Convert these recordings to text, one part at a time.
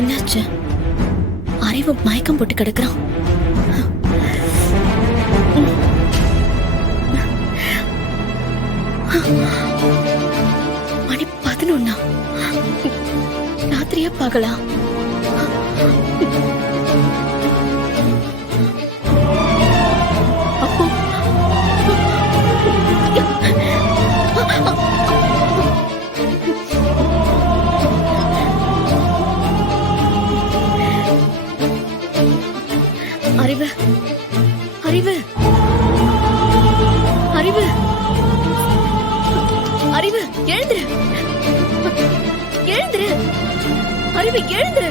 என்னாச்சு? அறிவு மயக்கம் போட்டு கிடக்குறான். மணி 11. ராத்திரியா பகலா? அப்போ அறிவு, அறிவு, அறிவு, அறிவு, எழுந்துரு, எழுந்துரு, அறிவு, எழுந்துரு.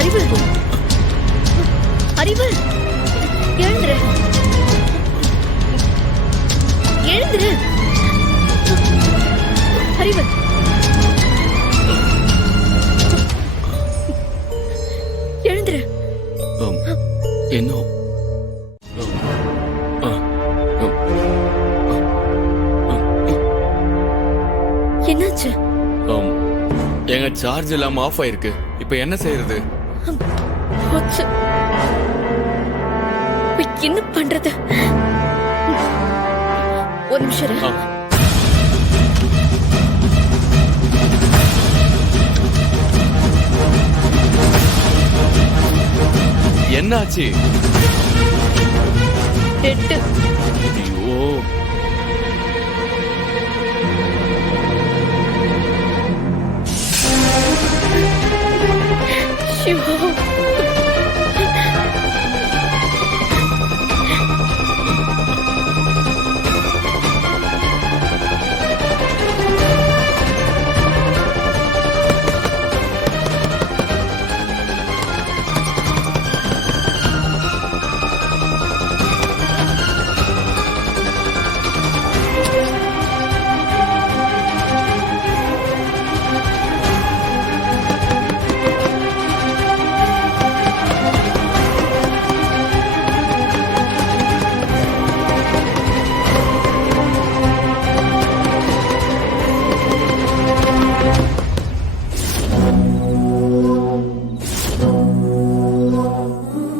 அறிவு, அறிவு, எழுந்துரு, எழுந்துரு, அறிவு. எழுந்துரு. என்ன? என்னாச்சு? எங்க சார்ஜ் இல்லாம ஆஃப் ஆயிருக்கு. இப்ப என்ன செய்யறது? போச்சு. இப்ப என்ன பண்றது? ஒரு நிமிஷம் இரு. என்னாச்சு? டெட். ஐயோ,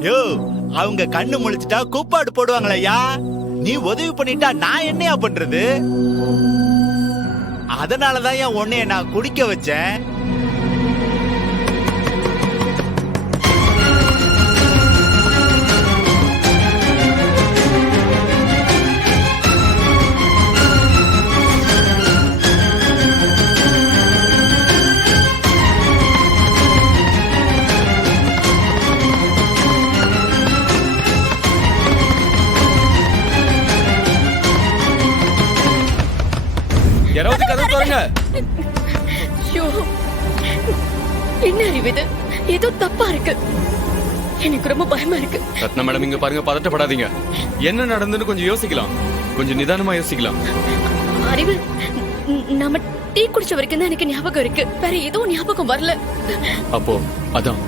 ஐயோ. அவங்க கண்ணு முழிச்சிட்டா கூப்பாடு போடுவாங்களையா? நீ உதவி பண்ணிட்டா நான் என்னையா பண்றது? அதனாலதான் உன்னைய நான் குடிக்க வச்சேன். யாராவது கதவு திறங்க. ஐயோ, என்ன அறிவு இது? ஏதோ தப்பா இருக்கு. எனக்கு ரொம்ப பயமா இருக்கு. ரத்னா மேடம், இங்க பாருங்க, பதட்டப்படாதீங்க. என்ன நடந்துன்னு கொஞ்சம் யோசிக்கலாம். கொஞ்சம் நிதானமா யோசிக்கலாம். அறிவு, நம்ம டீ குடிச்ச வரைக்கும் தான் எனக்கு ஞாபகம் இருக்கு. வேற எதுவும் ஞாபகம் வரல. அப்போ அதான்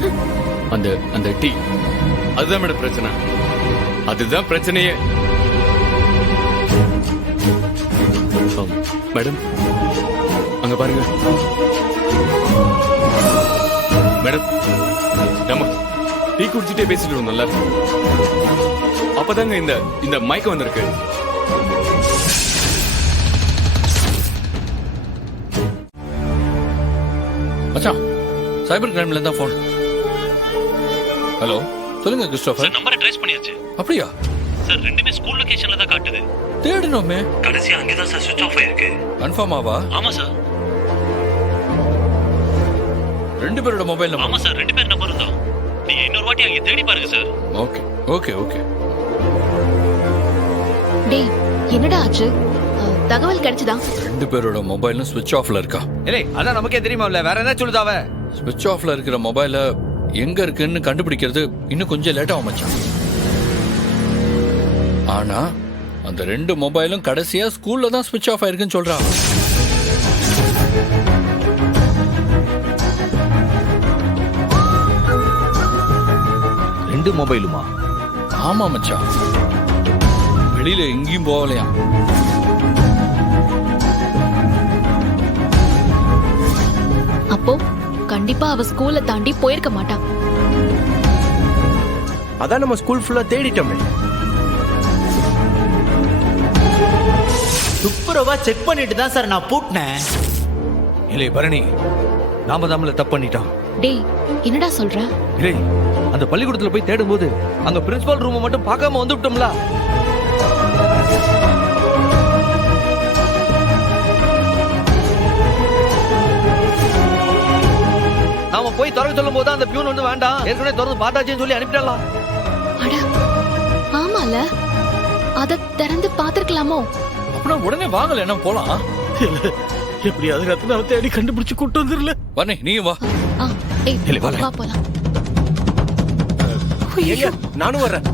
அந்த அந்த டீ, அதுதான் மேடம் பிரச்சனை. அதுதான் பிரச்சனையே. மேடம், அங்க பாருங்க மேடம். நம்ம டீ குடிச்சிட்டே பேசிட்டு இருந்தோம்ல, அப்பதாங்க இந்த இந்த மயக்கம் வந்திருக்கு. மச்சான், சைபர் கிரைம்ல இருந்தா போன். ஹலோ, சொல்லுங்க கிறிஸ்டோபர். சார், நம்பரை ட்ரேஸ் பண்ணியாச்சு. அப்படியா சார்? ரெண்டுமே ஸ்கூல் லொகேஷன்ல தான் காட்டுது. தேடணுமே. கடைசியா அங்கே தான் சார் ஸ்விட்ச் ஆஃப் ஆயிருக்கு. கன்ஃபார்மாவா? ஆமா சார். ரெண்டு பேரோட மொபைல் நம்பர்? ஆமா சார், ரெண்டு பேர் நம்பரும் தான். நீங்க இன்னொரு வாட்டி அங்கே தேடி பாருங்க சார். Okay okay okay. டேய், என்னடா ஆச்சு? தகவல் கிடைச்சதா? ரெண்டு பேரோட மொபைலும் ஸ்விட்ச் ஆஃப்ல இருக்கா? இல்லை, அதான் நமக்கே தெரியுமா இல்ல, வேற என்ன சொல்லுதாவ? ஸ்விட்ச் ஆஃப்ல இருக்கிற மொபைல எங்க இருக்குன்னு கண்டுபிடிக்கிறது இன்னும் கொஞ்சம் லேட் ஆகும் மச்சான். ஆனா அந்த ரெண்டு மொபைலும் கடைசியா ஸ்கூல்ல தான் ஸ்விட்ச் ஆஃப் ஆயிருக்குன்னு சொல்றான். மொபைலுமா? ஆமா மச்சான், வெளியில எங்கேயும் போகலையா. அப்போ கண்டிப்பா அவ ஸ்கூலை தாண்டி போயிருக்க மாட்டா. அதான் நம்ம ஸ்கூல் ஃபுல்லா தேடிட்டோமே. துப்புரவா செக் பண்ணிட்டு தான் சார் நான் பூட்டினேன். இல்லை பரணி, நாம தாமல தப்பு பண்ணிட்டோம். டேய், என்னடா சொல்ற? இல்லை, அந்த பள்ளிக்கூடத்துல போய் தேடும்போது அங்க பிரின்சிபால் ரூமை மட்டும் பார்க்காம வந்து விட்டோம்ல. நாம போய் திறக்க சொல்லும் போது அந்த பியூன் வந்து வேண்டாம், ஏற்கனவே திறந்து பார்த்தாச்சுன்னு சொல்லி அனுப்பிடலாம். அட ஆமால, அத திறந்து பாத்துருக்கலாமோ? அப்படின்னா உடனே வாங்கல, என்ன போலாம். எப்படியாவது ரத்னாவை தேடி கண்டுபிடிச்சு கூட்டு வந்துடல. வரணி நீயும் வா. ஏய், இல்லை, வரல. வா போலாம். ஏங்க, நானும் வர்றேன்.